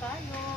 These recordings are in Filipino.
tayo.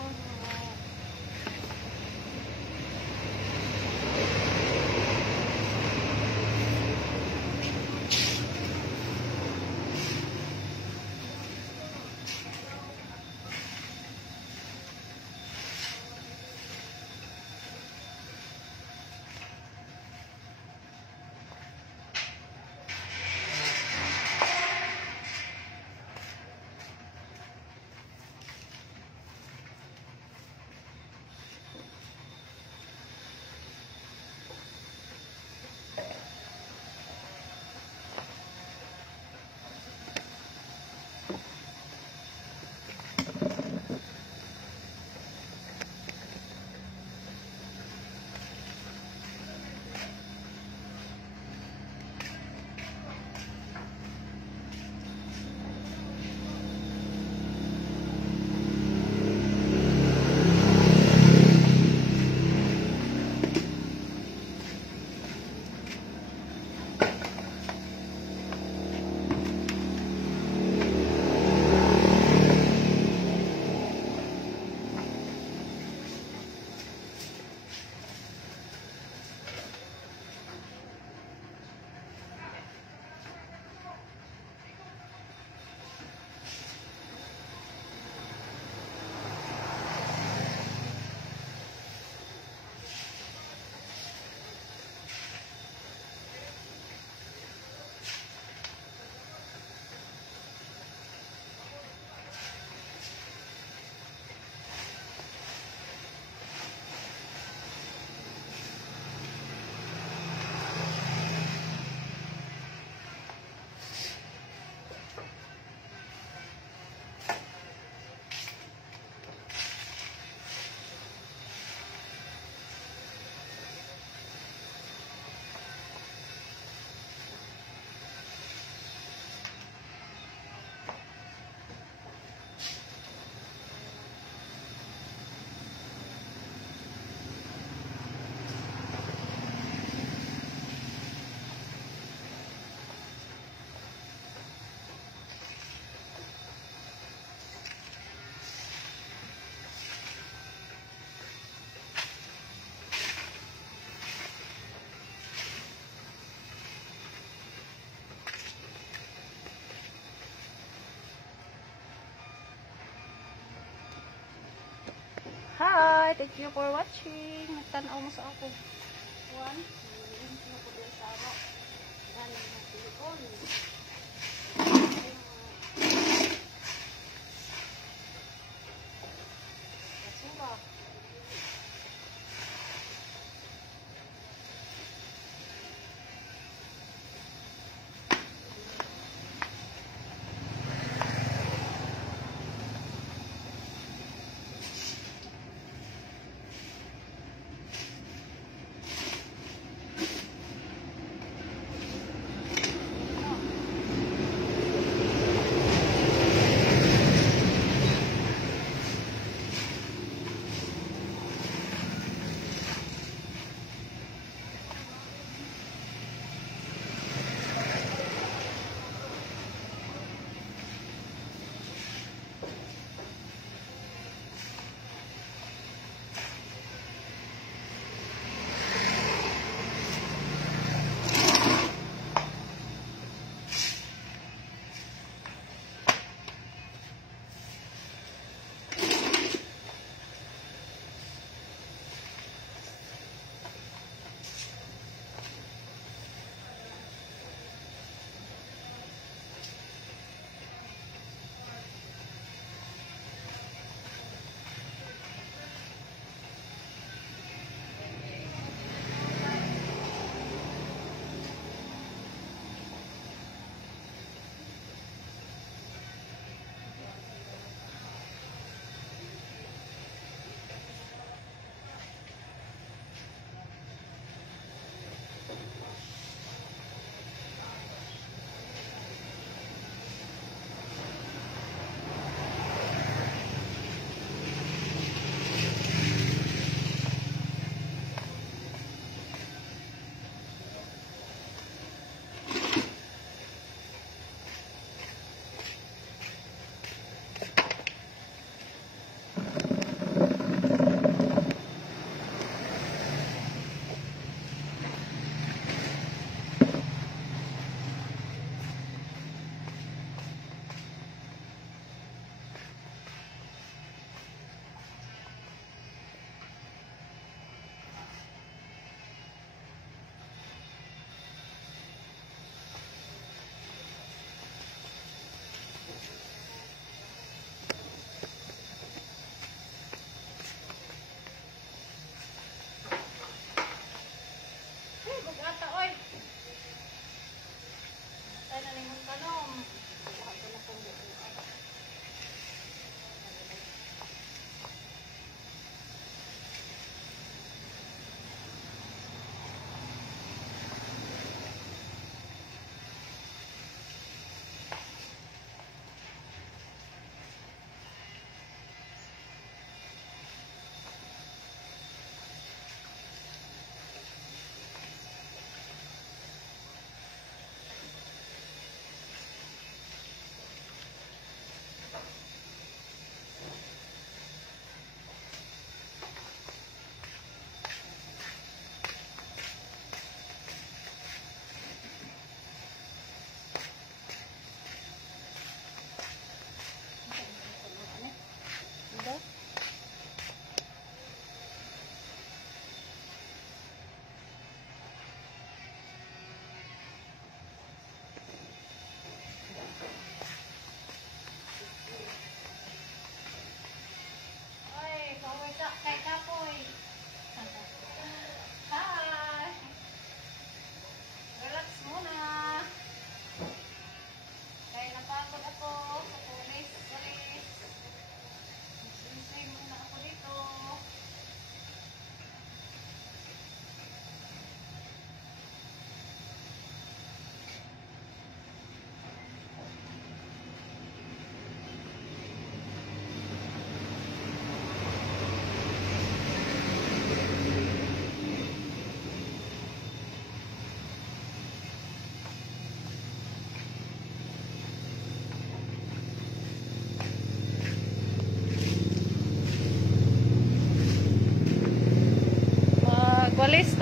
Hi! Thank you for watching. Nagtanaw mo sa ako. One, two, ko din sa ako. Yan, nagtilikon. Basura.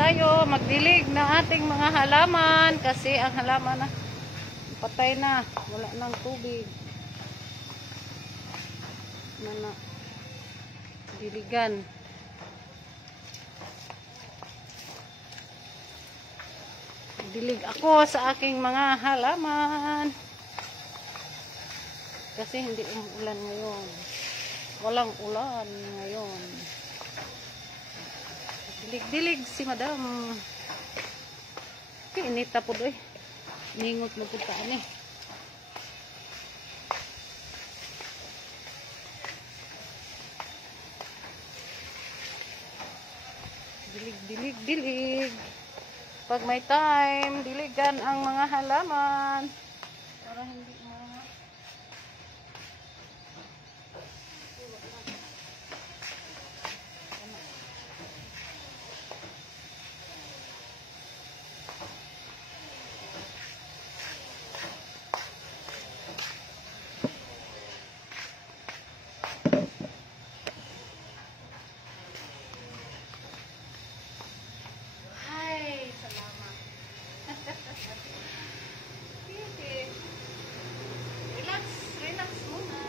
tayo magdilig ng ating mga halaman kasi ang halaman na patay na, wala nang tubig. Mana diligan. Dilig ako sa aking mga halaman kasi hindi umulan ngayon, walang ulan ngayon. Dilig-dilig si madam. Inita po doy, ningot na putaan eh. Dilig. Pag may time, diligan ang mga halaman para hindi mga relax muna.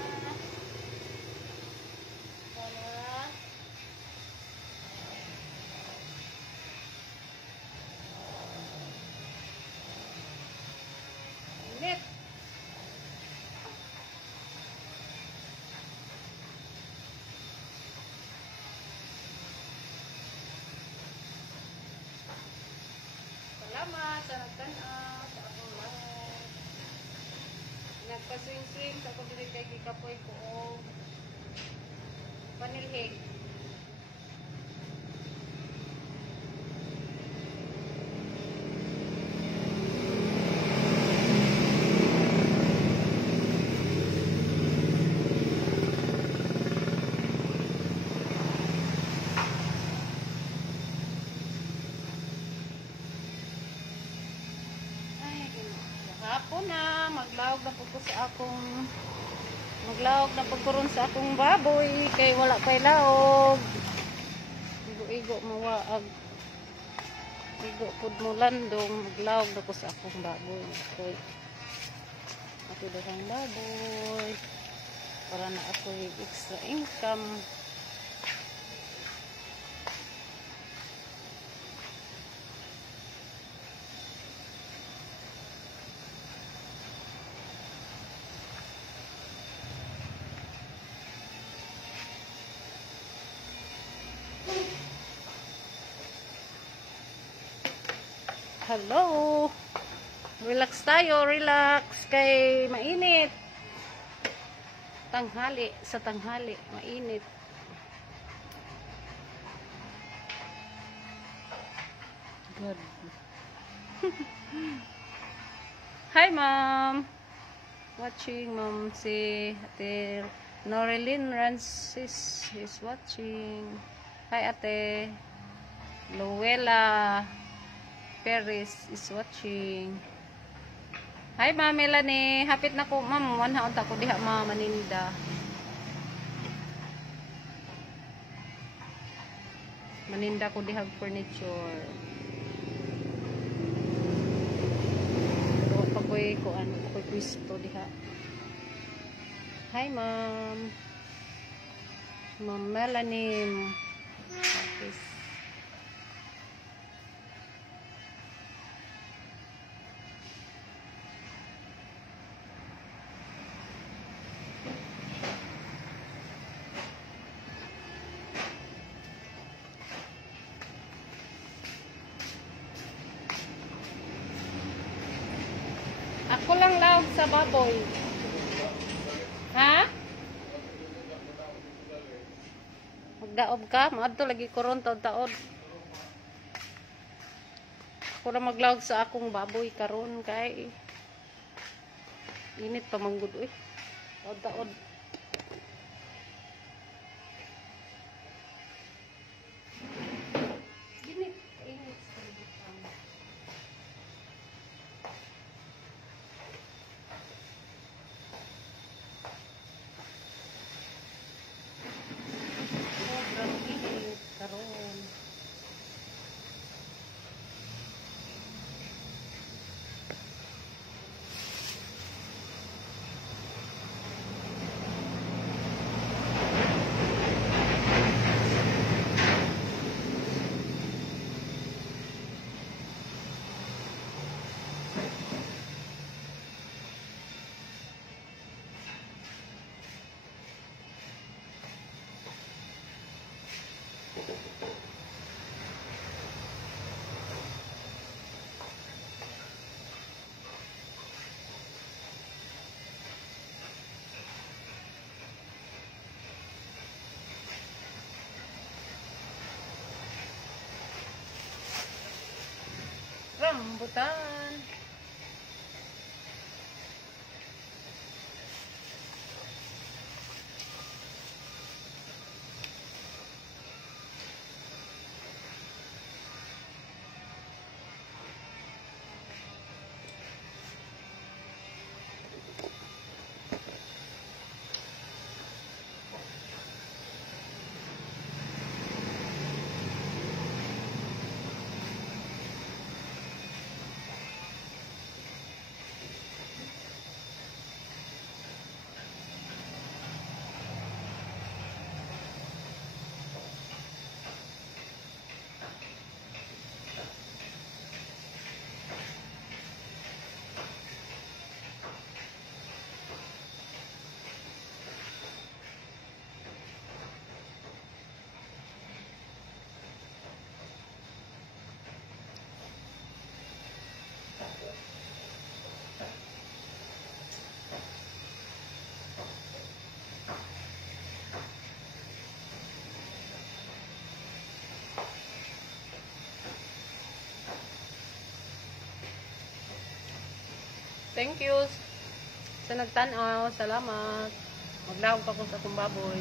Init. Salamat sa nagtanaw sa akong live. Nagpa-swing-swing sa akong dili kay gikapoy ko og panilhig. Hapon na, maglawag na po sa akong sa akong baboy kay wala pay laog. Igo mawaag. Igo pud mo landong, maglawag na po sa akong baboy. Okay. Ako dagang baboy para na ako extra income. Hello. Relax tayo, relax kay mainit. Sa tanghali, mainit. Good. Hi, ma'am. Watching, ma'am. Si Ate Noreline Rancis is watching. Hi, Ate Luella Paris is watching. Hi, ma'am Melanie. Hapit na ko, ma'am. Wanhaon ta ko diha, ma'am, maninda. Maninda ko diha furniture. Pero pagoy ko ano, pagoy pwisto diha. Hi, ma'am. Ma'am Melanie. Office. Ako lang lawag sa baboy. Ha? Magdaob ka? Maadto lagi koron taod-taod. Ako na maglawag sa akong baboy karon kay init pa manggod eh. Taod-taod. rambutan. Thank you sa nagtanaw. Salamat. Maglawag pa ko sa akong baboy.